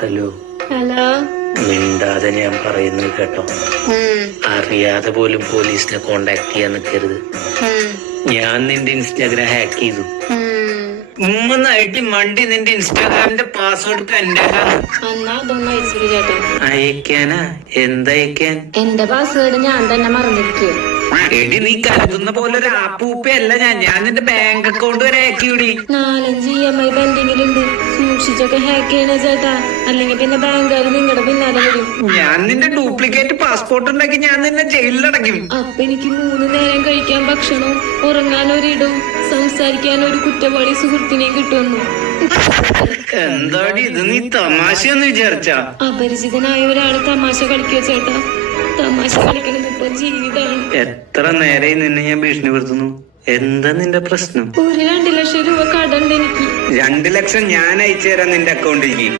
Hello. Hello. മിണ്ടാതെ ഞാൻ പറയുന്നത് കേട്ടോ. അറിയാതെ പോലും പോലീസിനെ കോണ്ടാക്ട് ചെയ്യാൻ നിൽക്കരുത്. ഞാൻ നിന്റെ ഇൻസ്റ്റാഗ്രാം ഹാക്ക് ചെയ്തു. മണ്ടി നിന്റെ ഇൻസ്റ്റാഗ്രാമിന്റെ പാസ്വേഡ് എന്റെ അയക്കാനാ? എന്തയക്കാൻ? എന്റെ പാസ്വേഡ് ഞാൻ തന്നെ മറന്നിരിക്കും. എടി നീ കരുതുന്ന പോലെ ഒരു ആപ്പൂപ്പയല്ല ഞാൻ നിന്റെ ബാങ്ക് അക്കൗണ്ട് വരെ ഹാക്ക് ചെയ്യൂടി. 4-5 EMI പെൻഡിങ്ങിലുണ്ട്. സൂക്ഷിച്ചൊക്കെ ഹാക്ക് ചെയ്യണ ചേട്ടാ, അല്ലെങ്കിൽ പിന്നെ ബാങ്കുകാർ നിങ്ങളുടെ പിന്നാലെ വരും. ഞാൻ നിന്റെ ഡ്യൂപ്ലിക്കേറ്റ് പാസ്പോർട്ട് ഉണ്ടാക്കി ഞാൻ നിന്നെ ജയിലിലടയ്ക്കും. അപ്പൊ എനിക്ക് 3 നേരം കഴിക്കാൻ ഭക്ഷണവും ഉറങ്ങാൻ ഒരിടവും സംസാരിക്കാൻ ഒരു കുറ്റവാളി സുഹൃത്തിനെയും കിട്ടുന്നു. എന്താടി ഇത്, നീ തമാശയെന്ന് വിചാരിച്ച? അപരിചിതനായ ഒരാള് തമാശ കളിക്കോ ചേട്ടാ? തമാശ കളിക്കണത് ഇപ്പൊ ജീവിതമാണ്. എത്ര നേരെ നിന്നെ ഞാൻ ഭീഷണിപ്പെടുത്തുന്നു. എന്താ നിന്റെ പ്രശ്നം? ഒരു 2 ലക്ഷം രൂപ കടണ്ട് എനിക്ക്. 2 ലക്ഷം ഞാൻ അയച്ചു തരാം നിന്റെ അക്കൗണ്ടിലേക്ക്.